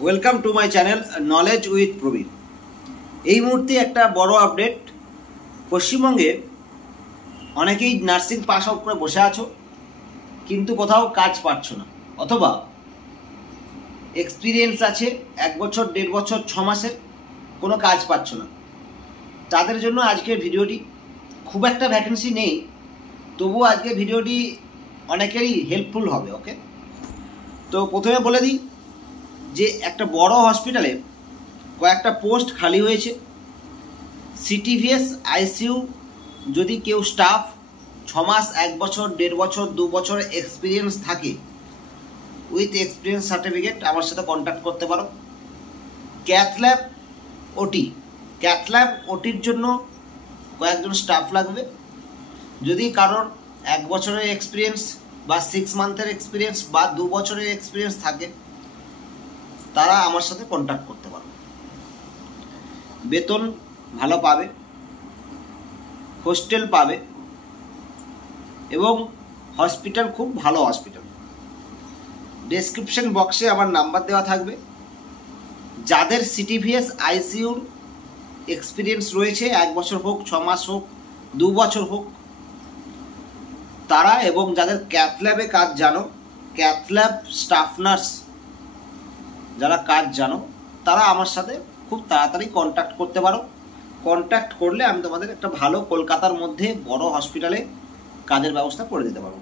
Welcome to my channel knowledge with Praveen. এই মুহূর্তে একটা বড় আপডেট। পশ্চিমবঙ্গে অনেকেই নার্সিং পাস আউট করে বসে আছো, কিন্তু কোথাও কাজ পাচ্ছ না, অথবা এক্সপিরিয়েন্স আছে 1 বছর, 1.5 বছর, 6 মাসের, কোনো কাজ পাচ্ছ না। তাদের জন্য আজকের ভিডিওটি। খুব একটা ভ্যাকেন্সি নেই, তবুও আজকের ভিডিওটি অনেকেরই হেল্পফুল হবে। ওকে, তো প্রথমে বলে দিই যে একটা বড় হসপিটালে কয়েকটা পোস্ট খালি হয়েছে। সিটিভিএস আইসিইউ যদি কেউ স্টাফ 6 মাস, 1 বছর, 1.5 বছর, 2 বছর এক্সপিরিয়েন্স থাকে, উইথ এক্সপিরিয়েন্স সার্টিফিকেট আমার সাথে কন্ট্যাক্ট করতে পারো। ক্যাথল্যাব ওটির জন্য কয়েকজন স্টাফ লাগবে। যদি কারোর 1 বছরের এক্সপিরিয়েন্স বা 6 মান্থের এক্সপিরিয়েন্স বা 2 বছরের এক্সপিরিয়েন্স থাকে, তারা আমার সাথে কন্ট্যাক্ট করতে পারো। বেতন ভালো পাবে, হোস্টেল পাবে, এবং হসপিটাল খুব ভালো হসপিটাল। ডেসক্রিপশন বক্সে আমার নাম্বার দেওয়া থাকবে। যাদের সিটিভিএস আইসিইউর এক্সপিরিয়েন্স রয়েছে, 1 বছর হোক, 6 মাস হোক, 2 বছর হোক, তারা, এবং যাদের ক্যাথল্যাবে কাজ জানো, ক্যাথল্যাব স্টাফ নার্স যারা কাজ জানো, তারা আমার সাথে খুব তাড়াতাড়ি কন্ট্যাক্ট করতে পারো। কন্ট্যাক্ট করলে আমি তোমাদের একটা ভালো কলকাতার মধ্যে বড় হসপিটালে কাজের ব্যবস্থা করে দিতে পারবো।